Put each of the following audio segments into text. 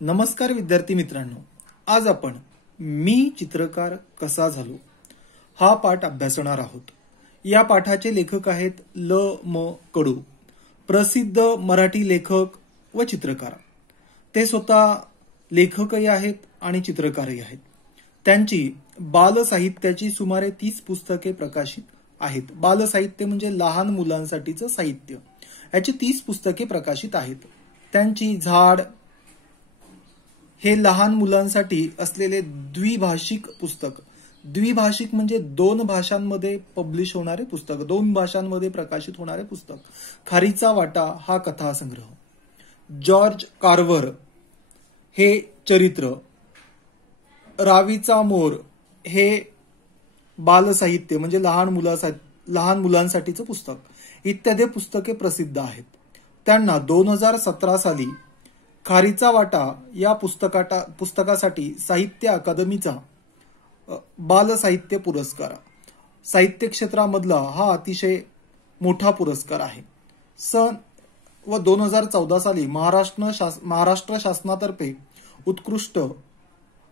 नमस्कार विद्यार्थी मित्रांनो, आज आपण मी चित्रकार कसा झालो हा पाठ अभ्यासणार आहोत। या पाठाचे लेखक आहेत ल म कडू, प्रसिद्ध मराठी लेखक व चित्रकार। ते स्वतः लेखकही आहेत आणि चित्रकारही आहेत। त्यांची बाल साहित्याची सुमारे 30 पुस्तके प्रकाशित आहेत। बाल साहित्य म्हणजे लहान मुलांसाठीचं साहित्य, याची 30 पुस्तके प्रकाशित आहेत। त्यांची झाड हे लहान मुलांसाठी असलेले द्विभाषिक पुस्तक, द्विभाषिक म्हणजे 2 भाषांमध्ये पब्लिश होणारे पुस्तक, 2 भाषांमध्ये प्रकाशित होणारे पुस्तक। खारीचा वाटा हा कथासंग्रह, जॉर्ज कार्वर हे चरित्र, रावीचा मोर हे बालसाहित्य म्हणजे लहान मुलांसाठीचं पुस्तक, इत्यादी पुस्तके प्रसिद्ध आहेत। त्यांना 2017 साली खारीचा वाटा या पुस्तकासाठी साहित्य अकादमीचा बालसाहित्य पुरस्कार, साहित्य क्षेत्रामधला हा अतिशय मोठा पुरस्कार आहे। सन 2014 साली महाराष्ट्र शासनातर्फे उत्कृष्ट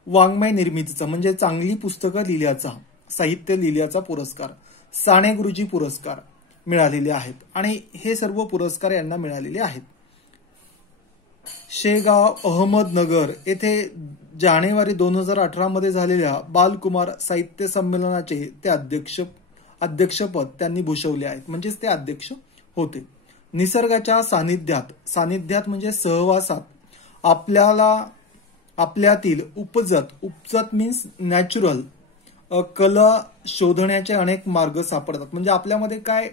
वाङ्मय निर्मितीचा म्हणजे चांगली पुस्तकं लिहिल्याचा, साहित्य लिहिल्याचा पुरस्कार, साने गुरुजी पुरस्कार मिळालेले आहेत आणि हे सर्व पुरस्कार यांना मिळालेले आहेत। शेगाव अहमदनगर येथे जानेवारी 2018 मध्ये झालेल्या बालकुमार साहित्य संमेलनाचे ते अध्यक्षपद त्यांनी भूषवले आहेत, म्हणजेच ते अध्यक्ष होते। निसर्गाच्या सानिध्यात म्हणजे सहवासात आपल्यातील उपजत मीन्स नॅचरल कला शोधण्याचे अनेक मार्ग सापडतात, म्हणजे आपल्यामध्ये काय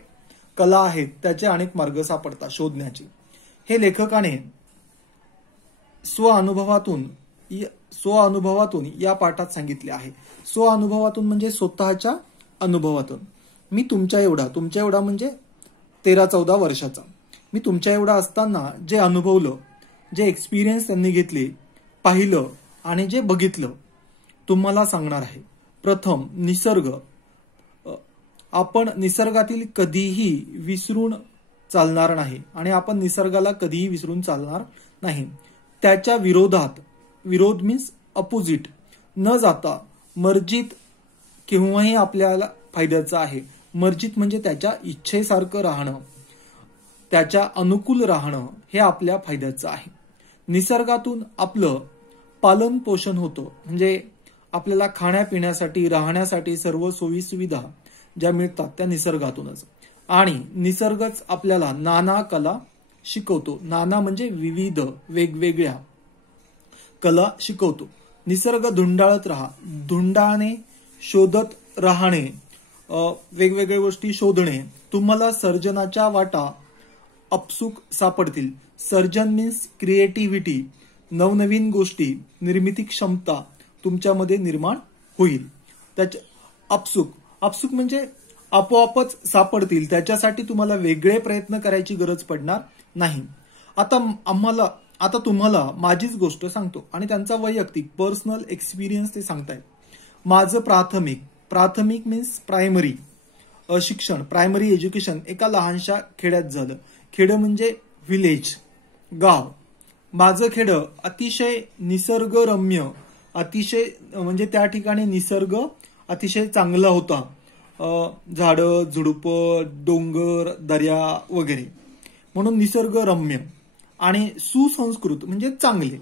कला आहेत त्याचे अनेक मार्ग सापडतात शोधण्याचे। हे लेखकाने स्वअनुभवातून या पाठात सांगितले आहे। स्वअनुभवातून म्हणजे स्वतःच्या अनुभवातून। मी तुमच्या एवढा म्हणजे 13-14 वर्षाचा, मी तुमच्या एवढा असताना जे अनुभवलं, जे एक्सपिरियन्स त्यांनी घेतले, पाहिलं आणि जे बघितलं तुम्हाला सांगणार आहे। प्रथम निसर्ग, आपण निसर्गातील कधीही विसरून चालणार नाही आणि आपण निसर्गाला कधीही विसरून चालणार नाही। त्याच्या विरोध मीन्स अपोजिट न जाता मर्जीत केव्हाही आपल्याला फायद्याचं आहे। मर्जीत म्हणजे त्याच्या इच्छेसारखं राहणं, त्याच्या अनुकूल राहणं हे आपल्या फायद्याचं आहे। निसर्गातून आपलं पालन पोषण होतं, म्हणजे आपल्याला खाण्यापिण्यासाठी राहण्यासाठी सर्व सोयी सुविधा ज्या मिळतात त्या निसर्गातूनच, आणि निसर्गच आपल्याला नाना कला शिकवतो। नाना म्हणजे विविध वेगवेगळ्या कला शिकवतो। निसर्ग धुंडाळत राहा, धुंडाणे शोधत राहणे, वेगवेगळ्या गोष्टी शोधणे, तुम्हाला सर्जनाच्या वाटा आपसूक सापडतील। सर्जन मीन्स क्रिएटिव्हिटी, नवनवीन गोष्टी, निर्मिती क्षमता तुमच्यामध्ये निर्माण होईल। त्याच्या आपसूक म्हणजे आपोआपच सापडतील, त्याच्यासाठी तुम्हाला वेगळे प्रयत्न करायची गरज पडणार नाही। आता तुम्हाला माझीच गोष्ट सांगतो आणि त्यांचा वैयक्तिक पर्सनल एक्सपिरियन्स ते सांगतायत। माझं प्राथमिक मीन्स प्रायमरी शिक्षण, प्रायमरी एज्युकेशन एका लहानशा खेड्यात झालं। खेडं म्हणजे विलेज, गाव। माझं खेडं अतिशय निसर्गरम्य, अतिशय म्हणजे त्या ठिकाणी निसर्ग अतिशय चांगला होता, झाडं झुडपं, डोंगर, दर्या वगैरे, म्हणून निसर्गरम्य आणि सुसंस्कृत म्हणजे चांगले।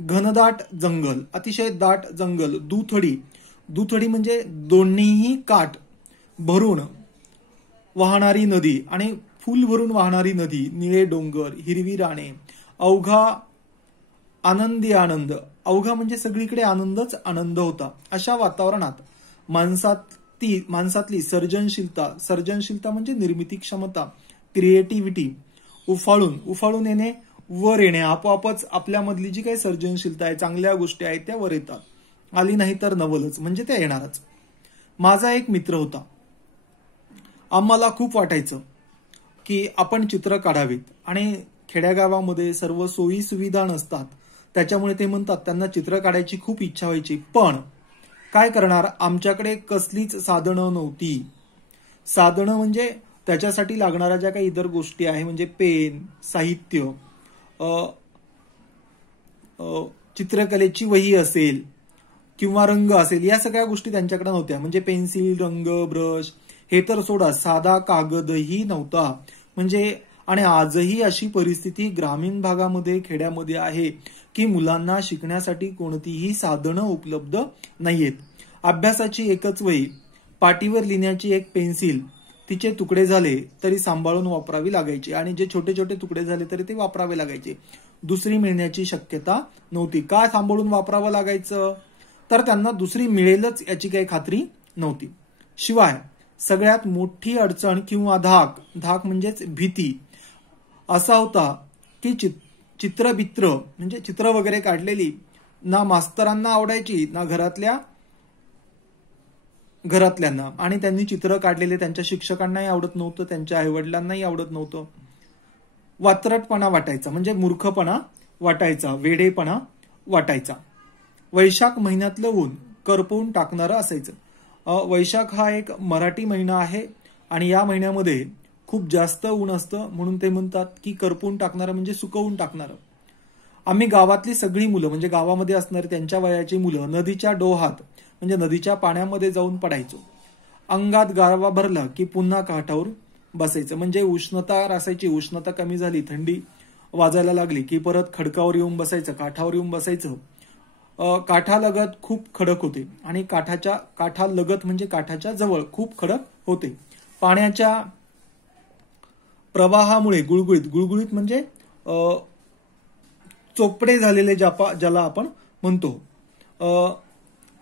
घनदाट जंगल, अतिशय दाट जंगल। दुथडी म्हणजे दोन्हीही काठ भरून वाहणारी नदी आणि फुल भरून वाहणारी नदी, निळे डोंगर, हिरवी राणे, अवघा आनंदी आनंद, अवघा म्हणजे सगळीकडे आनंदच आनंद होता। अशा वातावरणात माणसातली सर्जनशीलता म्हणजे निर्मिती क्षमता, क्रिएटिव्हिटी उफाळून येणे, वर येणे, आपोआपच आपल्यामधली जी काही सर्जनशीलता आहे, चांगल्या गोष्टी आहेत त्या वर येतात। आली नाही तर नवलच म्हणजे त्या येणारच। माझा एक मित्र होता, आम्हाला खूप वाटायचं की आपण चित्र काढावीत आणि खेड्यागावामध्ये सर्व सोयी सुविधा नसतात, त्याच्यामुळे ते म्हणतात त्यांना चित्र काढायची खूप इच्छा व्हायची, पण काय करणार, आमच्याकडे कसलीच साधनं नव्हती। साधनं म्हणजे त्याच्यासाठी लागणाऱ्या ज्या काही इतर गोष्टी आहे म्हणजे पेन, साहित्य, चित्रकलेची वही असेल किंवा रंग असेल, या सगळ्या गोष्टी त्यांच्याकडे नव्हत्या. म्हणजे पेन्सिल, रंग, ब्रश हे तर सोडा, साधा कागदही नव्हता. म्हणजे आणि आजही अशी परिस्थिती ग्रामीण भागामध्ये, खेड्यामध्ये आहे की मुलांना शिकण्यासाठी कोणतीही साधनं उपलब्ध नाहीयेत. अभ्यासाची एकच वही, पाटीवर लिहिण्याची एक पेन्सिल, तिचे तुकडे झाले तरी सांभाळून वापरावी लागायची आणि जे छोटे छोटे तुकडे झाले तरी ते वापरावे लागायचे. दुसरी मिळण्याची शक्यता नव्हती. का सांभाळून वापरावं लागायचं? तर त्यांना दुसरी मिळेलच याची काही खात्री नव्हती. शिवाय सगळ्यात मोठी अडचण किंवा धाक म्हणजेच भीती असा होता की चित्रबित्र म्हणजे चित्र वगैरे काढलेली ना मास्तरांना आवडायची ना घरातल्यांना, आणि त्यांनी चित्र काढलेले त्यांच्या शिक्षकांनाही आवडत नव्हतं, त्यांच्या आईवडिलांनाही आवडत नव्हतं. वात्रटपणा वाटायचा, म्हणजे मूर्खपणा वाटायचा, वेडेपणा वाटायचा. वैशाख महिन्यातलं ऊन करपवून टाकणारं असायचं. वैशाख हा एक मराठी महिना आहे आणि या महिन्यामध्ये खूप जास्त ऊन असतं, म्हणून ते म्हणतात की करपवून टाकणारं म्हणजे सुकवून टाकणारं. आम्ही गावातली सगळी मुलं म्हणजे गावामध्ये असणारी त्यांच्या वयाची मुलं नदीच्या डोहात म्हणजे नदीच्या पाण्यामध्ये जाऊन पडायचो. अंगात गारवा भरला की पुन्हा काठावर बसायचं. म्हणजे उष्णता असायची, उष्णता कमी झाली, थंडी वाजायला लागली की परत खडकावर येऊन बसायचं, काठावर येऊन बसायचं. काठालगत खूप खडक होते आणि काठालगत म्हणजे काठाच्या जवळ खूप खडक होते. पाण्याच्या प्रवाहामुळे गुळगुळीत म्हणजे चोपडे झालेले ज्याला आपण म्हणतो,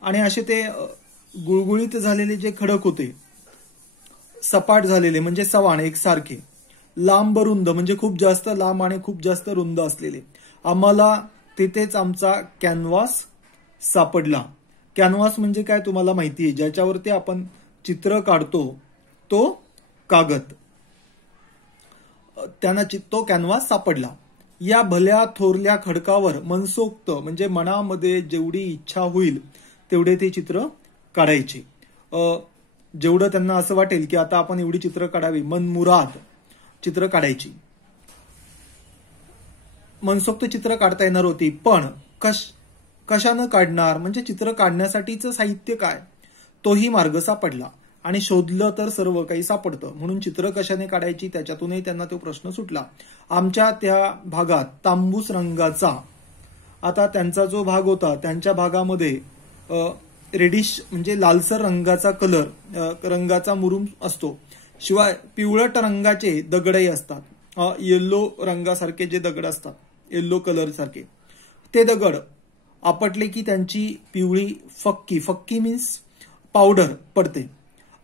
आणि असे ते गुळगुळीत झालेले जे खडक होते, सपाट झालेले म्हणजे सवाण एकसारखे, लांब रुंद म्हणजे खूप जास्त लांब आणि खूप जास्त रुंद असलेले. आम्हाला तिथेच आमचा कॅनव्हास सापडला. कॅनव्हास म्हणजे काय तुम्हाला माहितीये, ज्याच्यावरती आपण चित्र काढतो तो कागद, त्यांना तो कॅनव्हास सापडला. या भल्या थोरल्या खडकावर मनसोक्त म्हणजे मनामध्ये जेवढी इच्छा होईल तेवढे ते चित्र काढायचे. जेवढं त्यांना असं वाटेल की आता आपण एवढी चित्र काढावी, मनमुराद चित्र काढायची. मनसोक्त चित्र काढता येणार होती, पण कशानं काढणार, म्हणजे चित्र काढण्यासाठीचं साहित्य काय, तोही मार्ग सापडला. आणि शोधलं तर सर्व काही सापडतं, म्हणून चित्र कशाने काढायची त्याच्यातूनही त्यांना तो प्रश्न सुटला. आमच्या त्या भागात तांबूस रंगाचा, आता त्यांचा जो भाग होता त्यांच्या भागामध्ये रेडिश म्हणजे लालसर रंगाचा रंगाचा मुरुम असतो. शिवाय पिवळट रंगाचे दगडही असतात. येल्लो रंगासारखे जे दगड असतात, येल्लो कलर सारखे, ते दगड आपटले की त्यांची पिवळी फक्की मीन्स पावडर पडते.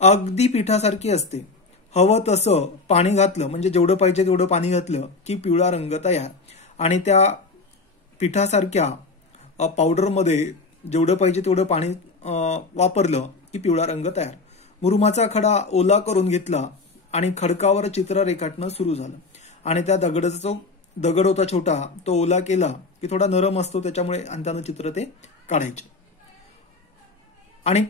अगदी पिठासारखी असते. हवं तसं पाणी घातलं म्हणजे जेवढं पाहिजे तेवढं पाणी घातलं की पिवळा रंग तयार. आणि त्या पिठासारख्या पावडरमध्ये जेवढं पाहिजे तेवढं पाणी वापरलं की पिवळा रंग तयार. मुरुमाचा खडा ओला करून घेतला आणि खडकावर चित्र रेखाटणं सुरू झालं. आणि त्या दगडाचा जो दगड होता छोटा, तो ओला केला की थोडा नरम असतो, त्याच्यामुळे आणि त्यानं चित्र ते काढायचे. आणि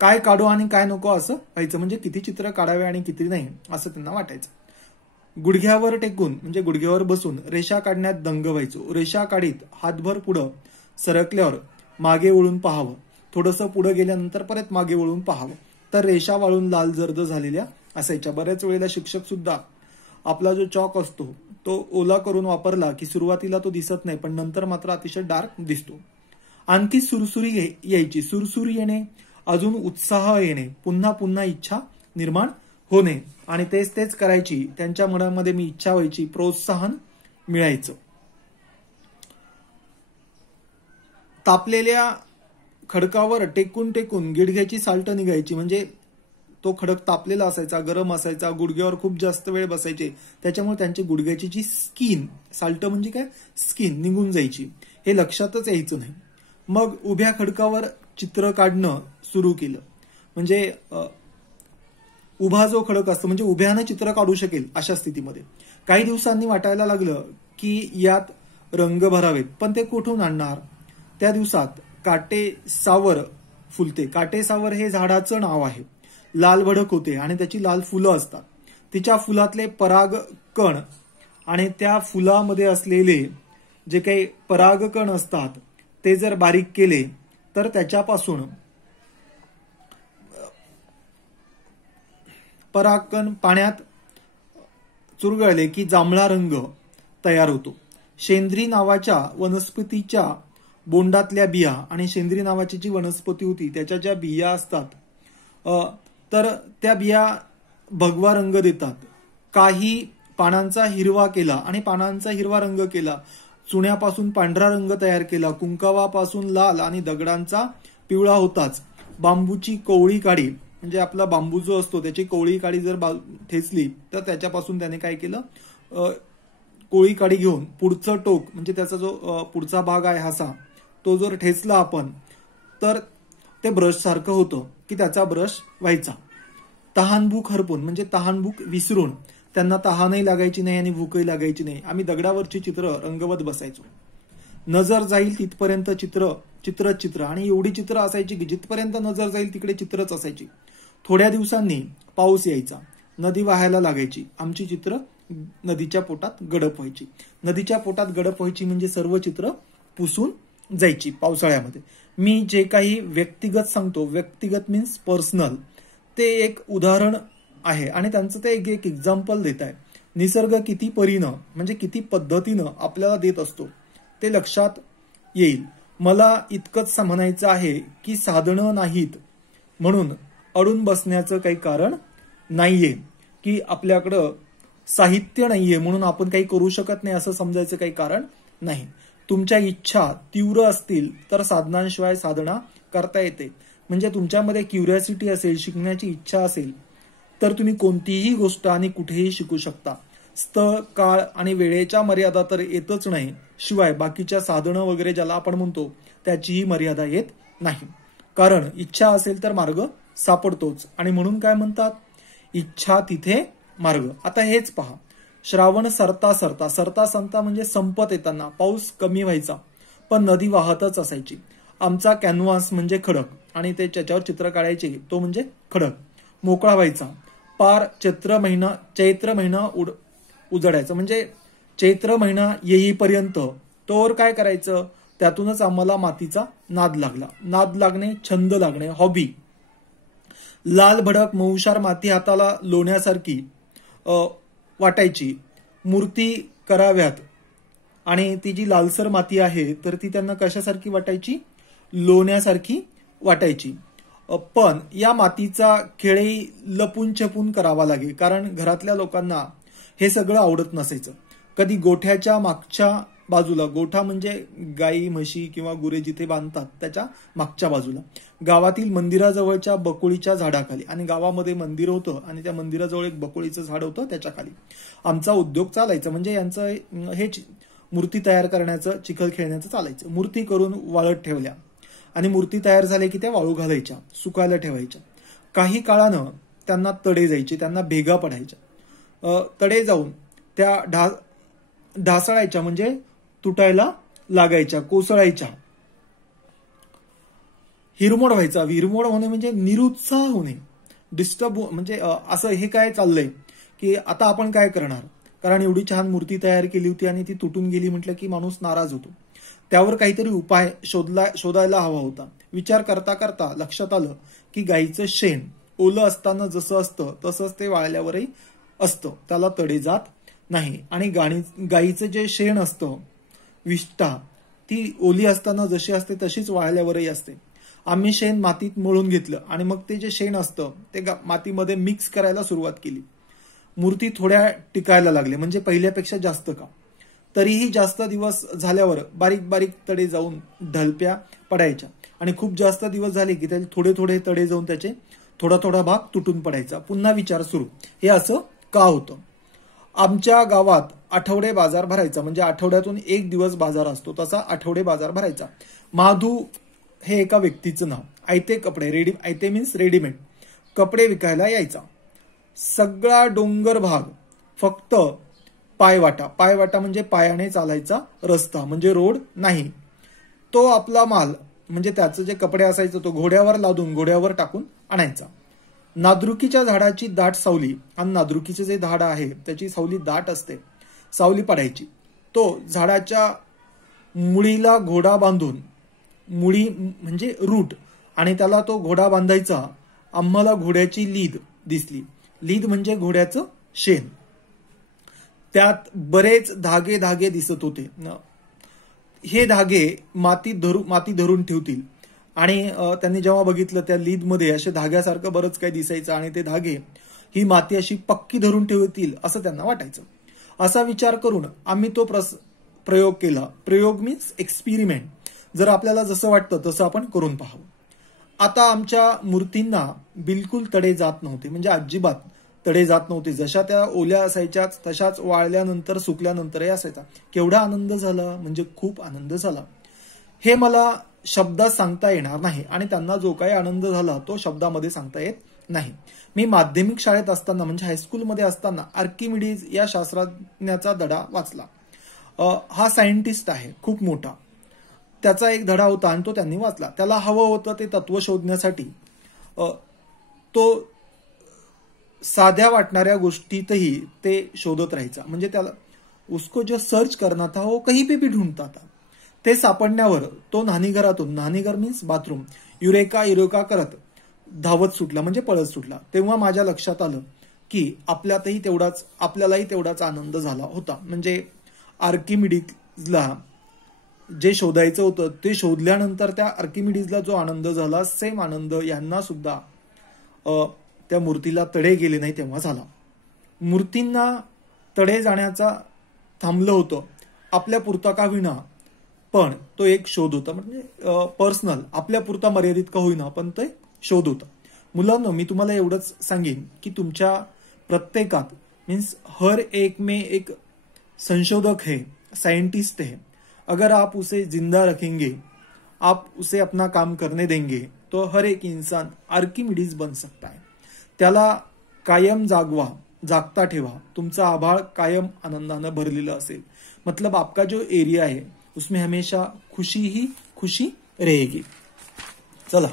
काय काढू आणि काय नको असं व्हायचं. म्हणजे किती चित्र काढावे आणि किती नाही असं त्यांना वाटायचं. गुडघ्यावर टेकून म्हणजे गुडघ्यावर बसून रेषा काढण्यात दंग व्हायचो. रेषा काढीत हातभर पुढं सरकल्यावर मागे वळून पाहावं, थोडंसं पुढे गेल्यानंतर परत मागे वळून पाहावं, तर रेषा वाळून लाल जर्द झालेल्या असायच्या. बऱ्याच वेळेला शिक्षक सुद्धा आपला जो चॉक असतो तो ओला करून वापरला की सुरुवातीला तो दिसत नाही, पण नंतर मात्र अतिशय डार्क दिसतो. आणखी सुरसुरी यायची. सुरसुरी येणे, अजून उत्साह येणे, पुन्हा पुन्हा इच्छा निर्माण होणे आणि तेच करायची. त्यांच्या मनामध्ये मी इच्छा व्हायची, प्रोत्साहन मिळायचं. तापलेल्या खडकावर टेकून गिडघ्याची साल्ट निघायची. म्हणजे तो खडक तापलेला असायचा, गरम असायचा, गुडघ्यावर खूप जास्त वेळ बसायचे, त्याच्यामुळे त्यांची गुडघ्याची जी स्किन, साल्ट म्हणजे काय, स्किन निघून जायची. हे लक्षातच यायचं नाही. मग उभ्या खडकावर चित्र काढणं सुरू केलं. म्हणजे उभा जो खडक असतो म्हणजे उभ्यानं चित्र काढू शकेल अशा स्थितीमध्ये. काही दिवसांनी वाटायला लागलं की यात रंग भरावेत, पण ते कुठून आणणार. त्या दिवसात काटेसावर फुलते. काटेसावर हे झाडाचं नाव आहे. लाल भडक होते आणि त्याची लाल फुलं असतात. तिच्या फुलातले परागकण आणि त्या फुलामध्ये असलेले जे काही परागकण असतात ते जर बारीक केले तर त्याच्यापासून परागकण पाण्यात चुरगळले की जांभळा रंग तयार होतो. शेंद्री नावाच्या वनस्पतीच्या बोंडातल्या बिया आणि शेंद्री नावाची जी वनस्पती होती त्याच्या ज्या बिया असतात तर त्या बिया भगवा रंग देतात. काही पानांचा हिरवा केला आणि पानांचा हिरवा रंग केला, चुन्यापासून पांढरा रंग तयार केला, कुंकवापासून लाल आणि दगडांचा पिवळा होताच. बांबूची कोवळी काडी म्हणजे आपला बांबू जो असतो त्याची कोवळी काडी जर ठेचली तर त्याच्यापासून त्याने काय केलं, कोळी काडी घेऊन पुढचं टोक म्हणजे त्याचा जो पुढचा भाग आहे हासा तो जर ठेचला आपण तर ते ब्रश सारखं होतं की त्याचा ब्रश व्हायचा. तहानभूक हरपून म्हणजे तहानभूक विसरून, त्यांना तहानही लागायची नाही आणि भूकही लागायची नाही, आम्ही दगडावरची चित्र रंगवत बसायचो. नजर जाईल तिथपर्यंत चित्र आणि एवढी चित्र असायची की जिथपर्यंत नजर जाईल तिकडे चित्रच असायची. थोड्या दिवसांनी पाऊस यायचा, नदी वाहायला लागायची, आमची चित्र नदीच्या पोटात गडप व्हायची. नदीच्या पोटात गडप व्हायची म्हणजे सर्व चित्र पुसून जायची पावसाळ्यामध्ये. मी जे काही व्यक्तिगत सांगतो, व्यक्तिगत मीन्स पर्सनल, ते एक उदाहरण आहे आणि त्यांचं ते एक एक्झाम्पल देत आहे. निसर्ग किती परीनं म्हणजे किती पद्धतीनं आपल्याला देत असतो ते लक्षात येईल. मला इतकंच म्हणायचं आहे की साधनं नाहीत म्हणून अडून बसण्याचं काही कारण नाहीये, की आपल्याकडं साहित्य नाहीये म्हणून आपण काही करू शकत नाही असं समजायचं काही कारण नाही. तुमच्या इच्छा तीव्र असतील तर साधनांशिवाय साधना करता येते. म्हणजे तुमच्यामध्ये क्युरिओसिटी असेल, शिकण्याची इच्छा असेल तर तुम्ही कोणतीही गोष्ट आणि कुठेही शिकू शकता. स्थळ, काळ आणि वेळेच्या मर्यादा तर येतच नाही, शिवाय बाकीच्या साधनं वगैरे ज्याला आपण म्हणतो त्याचीही मर्यादा येत नाही. कारण इच्छा असेल तर मार्ग सापडतोच आणि म्हणून काय म्हणतात, इच्छा तिथे मार्ग. आता हेच पहा, श्रावण सरता सरता म्हणजे संपत येताना पाऊस कमी व्हायचा पण नदी वाहतच असायची. आमचा कॅनव्हास म्हणजे खडक आणि ते त्याच्यावर चित्र काढायचे तो म्हणजे खडक मोकळा व्हायचा. पार चैत्र महिना उजडायचा म्हणजे चैत्र महिना येईपर्यंत तोवर काय करायचं, त्यातूनच आम्हाला मातीचा नाद लागला. नाद लागणे, छंद लागणे, हॉबी. लाल भडक मऊशार माती हाताला लोण्यासारखी वाटायची. मूर्ती कराव्यात आणि ती जी लालसर माती आहे तर ती त्यांना कशासारखी वाटायची, लोण्यासारखी वाटायची. पण या मातीचा खेळही लपून छपून करावा लागे, कारण घरातल्या लोकांना हे सगळं आवडत नसायचं. कधी गोठ्याच्या मागच्या बाजूला, गोठा म्हणजे गाई म्हशी किंवा गुरे जिथे बांधतात त्याच्या मागच्या बाजूला, गावातील मंदिराजवळच्या बकोळीच्या झाडाखाली, आणि गावामध्ये मंदिर होतं आणि त्या मंदिराजवळ एक बकोळीचं झाड होतं त्याच्या खाली आमचा उद्योग चालायचा. म्हणजे यांचं हे मूर्ती तयार करण्याचं, चिखल खेळण्याचं चालायचं. मूर्ती करून वाळत ठेवल्या आणि मूर्ती तयार झाल्या की त्या वाळू घालायच्या, सुकायला ठेवायच्या. काही काळानं त्यांना तडे जायचे, त्यांना भेगा पडायच्या. तडे जाऊन त्या ढासळायच्या म्हणजे तुटायला लागायच्या, कोसळायच्या. हिरमोड व्हायचा. हिरमोड होणे म्हणजे निरुत्साह होणे, डिस्टर्ब म्हणजे असं हे काय चाललंय की आता आपण काय करणार, कारण एवढी छान मूर्ती तयार केली होती आणि ती तुटून गेली म्हटलं की माणूस नाराज होतो. त्यावर काहीतरी उपाय शोधायला हवा होता. विचार करता करता लक्षात आलं की गाईचं शेण ओलं असताना जसं असतं तसंच ते वाळल्यावरही असतं, त्याला तडे जात नाही. आणि गाईचं जे शेण असतं, विष्ठा, ती ओली असताना जशी असते तशीच वाळल्यावरही असते. आम्ही शेण मातीत मळून घेतलं आणि मग ते जे शेण असतं ते मातीमध्ये मिक्स करायला सुरुवात केली. मूर्ती थोड्या टिकायला लागले, म्हणजे पहिल्यापेक्षा जास्त का. तरीही जास्त दिवस झाल्यावर बारीक बारीक तडे जाऊन ढलप्या पडायच्या आणि खूप जास्त दिवस झाले की त्याचे थोडे थोडे तडे जाऊन त्याचे थोडा थोडा भाग तुटून पडायचा. पुन्हा विचार सुरू, हे असं का होतं. आमच्या गावात आठवडे बाजार भरायचा, म्हणजे आठवड्यातून एक दिवस बाजार असतो तसा आठवडे बाजार भरायचा. माधू हे एका व्यक्तीचं नाव. आयते कपडे, आयते मीन्स रेडीमेड कपडे विकायला यायचा. सगळा डोंगर भाग फक्त पायवाटा म्हणजे पायाने चालायचा रस्ता, म्हणजे रोड नाही. तो आपला माल म्हणजे त्याचं जे कपडे असायचं तो घोड्यावर लादून घोड्यावर टाकून आणायचा. नादरुकीच्या झाडाची दाट सावली, आणि नादरुकीचे जे झाड आहे त्याची सावली दाट असते, सावली पडायची. तो झाडाच्या मुळीला घोडा बांधून, मुळी म्हणजे रूट, आणि त्याला तो घोडा बांधायचा. आम्हाला घोड्याची लीद दिसली. लीद म्हणजे घोड्याचं शेण. त्यात बरेच धागे धागे दिसत होते. हे धागे माती धरून ठेवतील. आणि त्यांनी जेव्हा बघितलं त्या लीदमध्ये असे धाग्यासारखं बरंच काही दिसायचं आणि ते धागे ही माती अशी पक्की धरून ठेवतील असं त्यांना वाटायचं. असा विचार करून आम्ही तो प्रयोग केला. प्रयोग मीन्स एक्सपेरिमेंट. जर आपल्याला जसं वाटतं तसं आपण करून पाहावं. आता आमच्या मूर्तींना बिलकुल तडे जात नव्हते, म्हणजे अजिबात तडे जात नव्हते. जशा त्या ओल्या असायच्याच तशाच वाळल्यानंतर सुकल्यानंतरही असायचा. केवढा आनंद झाला, म्हणजे खूप आनंद झाला. हे मला शब्दात सांगता येणार नाही आणि त्यांना जो काही आनंद झाला तो शब्दामध्ये सांगता येत नाही. मी माध्यमिक शाळेत असताना म्हणजे हायस्कूलमध्ये असताना आर्किमिडीज या शास्त्रज्ञाचा धडा वाचला. हा सायंटिस्ट आहे खूप मोठा. त्याचा एक धडा होता आणि तो त्यांनी वाचला. त्याला हवं होतं ते तत्व शोधण्यासाठी. तो साध्या वाटणाऱ्या गोष्टीतही ते शोधत राहायचा. म्हणजे त्याला उसको जो सर्च करना था वो कहीं पे भी ढूंढता था. ते सापडण्यावर तो न्हाणीघरातून, न्हाणीघर मीन्स बाथरूम, युरेका करत धावत सुटला, म्हणजे पळत सुटला. तेव्हा माझ्या लक्षात आलं की आपल्यालाही तेवढाच आनंद झाला होता. म्हणजे आर्किमिडीजला जे शोधायचं होतं ते शोधल्यानंतर त्या आर्किमिडीजला जो आनंद झाला, सेम आनंद यांना सुद्धा त्या मूर्तीला तडे गेले नाही तेव्हा झाला. मूर्तींना तडे जाण्याचा थांबलं होतं आपल्या पुरता का होईना, पण तो एक शोध होता. म्हणजे पर्सनल, आपल्या पुरता मर्यादित का होईना, पण ते शोध होता. मुलांनो, मी तुम्हाला एवढंच सांगेन की तुमच्या प्रत्येकात मीन्स हर एक में एक संशोधक है, साइंटिस्ट है. अगर आप उसे जिंदा रखेंगे, आप उसे अपना काम करने देंगे, तो हर एक इंसान आर्किमिडीज बन सकता है. त्याला कायम जागता ठेवा. तुमचा आभाळ कायम आनंदानं भरलेलं असेल. मतलब आपका जो एरिया है उसमें हमेशा खुशी ही खुशी रहेगी. चला,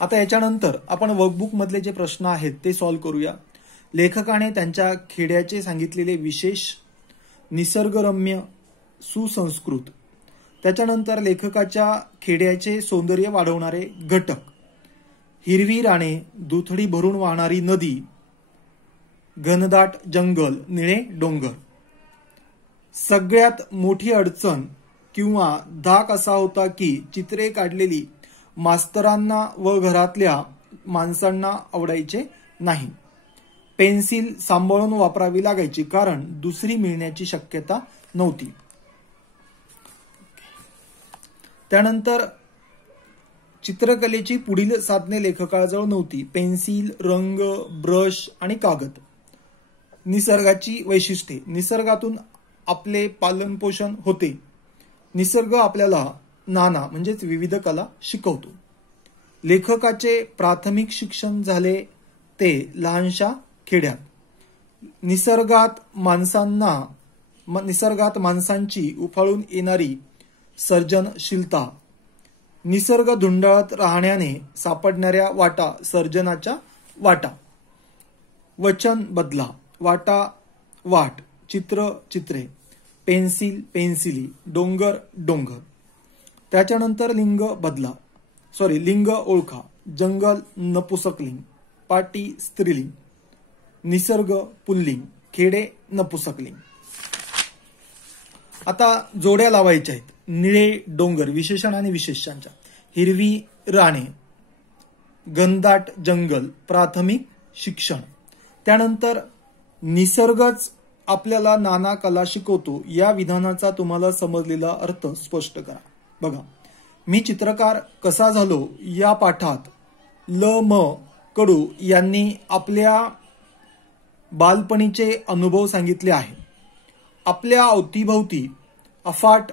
आता याच्यानंतर आपण वर्कबुक मधले जे प्रश्न आहेत ते सॉल्व्ह करूया. लेखकाने त्यांच्या खेड्याचे सांगितलेले विशेष, निसर्गरम्य, सुसंस्कृत. त्याच्यानंतर लेखकाच्या खेड्याचे सौंदर्य वाढवणारे घटक, हिरवी राणे, दुथडी भरून वाहणारी नदी, घनदाट जंगल, निळे डोंगर. सगळ्यात मोठी अडचण किंवा धाक असा होता की चित्रे काढलेली मास्तरांना व घरातल्या माणसांना आवडायचे नाही. पेन्सिल सांभाळून वापरावी लागायची कारण दुसरी मिळण्याची शक्यता नव्हती. त्यानंतर चित्रकलेची पुढील साधने लेखकाजवळ नव्हती. पेन्सिल, रंग, ब्रश आणि कागद. निसर्गाची वैशिष्ट्ये, निसर्गातून आपले पालनपोषण होते. निसर्ग आपल्याला नाना म्हणजेच विविध कला शिकवतो. लेखकाचे प्राथमिक शिक्षण झाले ते लहानशा खेड्यात. निसर्गात माणसांची उफाळून येणारी सर्जनशीलता, निसर्ग धुंडाळत राहण्याने सापडणाऱ्या वाटा, सर्जनाच्या वाटा. वचन बदला, वाटा वाट, चित्र चित्रे, पेन्सिल पेन्सिली, डोंगर डोंगर. त्याच्यानंतर लिंग ओळखा. जंगल नपुसकलिंग, पाटी स्त्रीलिंग, निसर्ग पुल्लिंग, खेडे नपुसकलिंग. आता जोड्या लावायच्या आहेत. निळे डोंगर, विशेषण आणि विशेषांच्या. हिरवी राणे, घनदाट जंगल, प्राथमिक शिक्षण. त्यानंतर निसर्गच आपल्याला नाना कला शिकवतो या विधानाचा तुम्हाला समजलेला अर्थ स्पष्ट करा. बघा, मी चित्रकार कसा झालो या पाठात ल.म. कडू यांनी आपल्या बालपणीचे अनुभव सांगितले आहे. आपल्या अवतीभोवती अफाट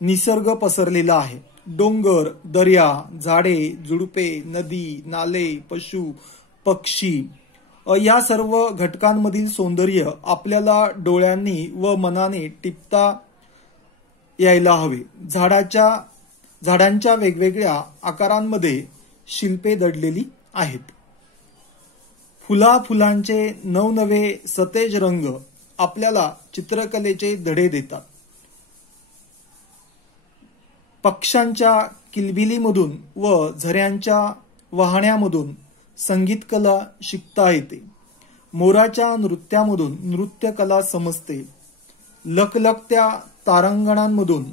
निसर्ग पसरलेला आहे. डोंगर, दर्या, झाडे, झुडपे, नदी, नाले, पशु, पक्षी या सर्व घटकांमधील सौंदर्य आपल्याला डोळ्यांनी व मनाने टिपता यायला हवे. झाडांच्या वेगवेगळ्या आकारांमध्ये शिल्पे दडलेली आहेत. फुलांचे नवनवे सतेज रंग आपल्याला चित्रकलेचे धडे देतात. पक्ष्यांच्या किलबिलीमधून व झऱ्यांच्या वाहण्यामधून संगीत कला शिकता येते. मोराच्या नृत्यामधून नृत्य कला समजते. लखलखत्या तारांगणांमधून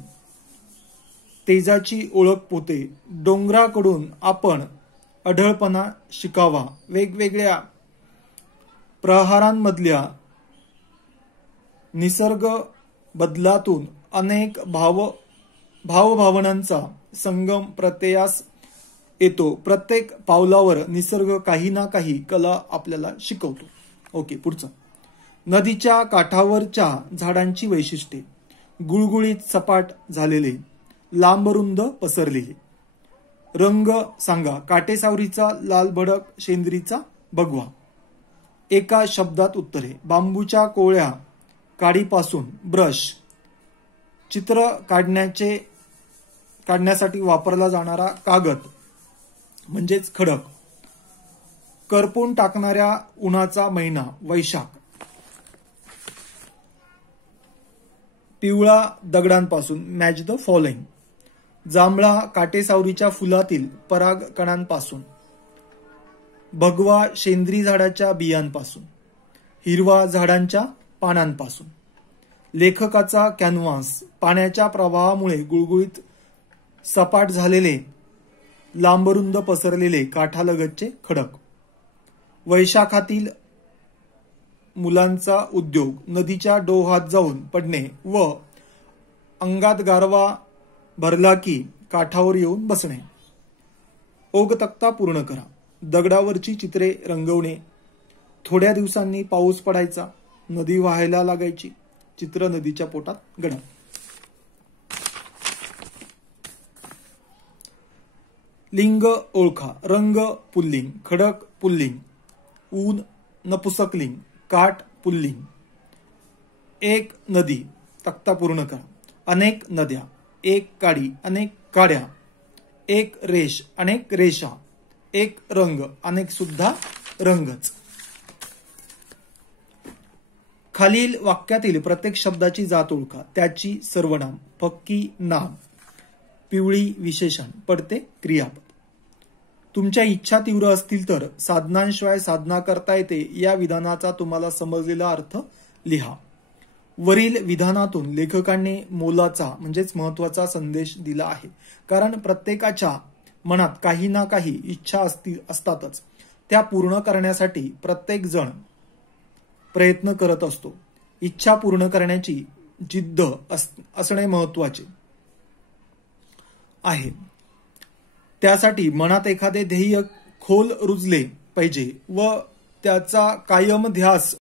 तेजाची ओळख होते. डोंगराकडून आपण अढळपणा शिकावा. वेगवेगळ्या प्रहारांमधल्या निसर्ग बदलातून अनेक भावभावनांचा संगम प्रत्ययास येतो. प्रत्येक पावलावर निसर्ग काही ना काही कला आपल्याला शिकवतो. ओके, पुढचं. नदीच्या काठावरच्या झाडांची वैशिष्ट्ये. गुळगुळीत सपाट झालेले, लांबरुंद पसरलेले. रंग सांगा. काटेसावरीचा, लाल भडक, शेंद्रीचा, भगवा. एका शब्दात उत्तरे. बांबूच्या कोळ्या काडीपासून, ब्रश. चित्र काढण्यासाठी वापरला जाणारा कागद म्हणजेच खडक. करपून टाकणाऱ्या उन्हाचा महिना, वैशाख. पिवळा दगडांपासून, मॅच द फॉलोइंग. जांभळा काटेसावरीच्या फुलातील परागकणांपासून. भगवा शेंद्री झाडाच्या बियांपासून. हिरवा झाडांच्या पानांपासून. लेखकाचा कॅनव्हास. पाण्याच्या प्रवाहामुळे गुळगुळीत सपाट झालेले, लांबरुंद पसरलेले काठालगतचे खडक. वैशाखातील मुलांचा उद्योग. नदीच्या डोहात जाऊन पडणे व अंगात गारवा भरला की काठावर येऊन बसणे. ओगतक्ता पूर्ण करा. दगडावरची चित्रे रंगवणे. थोड्या दिवसांनी पाऊस पडायचा. नदी वाहायला लागायची. चित्र नदीच्या पोटात गडप. लिंग ओळखा. रंग पुल्लिंग, खडक पुल्लिंग, ऊन नपुसकलिंग, काठ पुल्लिंग. एक नदी. तक्ता पूर्ण करा. अनेक नद्या. एक काडी, अनेक काड्या. एक रेष, अनेक रेषा. एक रंग, अनेक सुद्धा रंगच. खालील वाक्यातील प्रत्येक शब्दाची जात ओळखा. त्याची सर्वनाम. पक्की नाम. पिवळी विशेषण. पडते क्रियापद. तुमच्या इच्छा तीव्र असतील तर साधनांशिवाय साधना करता येते या विधानाचा तुम्हाला समजलेला अर्थ लिहा. वरील विधानातून लेखकांनी मोलाचा म्हणजेच महत्वाचा संदेश दिला आहे. कारण प्रत्येकाच्या मनात काही ना काही इच्छा असतातच. त्या पूर्ण करण्यासाठी प्रत्येक जण प्रयत्न करत असतो. इच्छा पूर्ण करण्याची जिद्द असणे महत्वाचे आहे. त्यासाठी मनात एखादे ध्येय खोल रुजले पाहिजे व त्याचा कायम ध्यास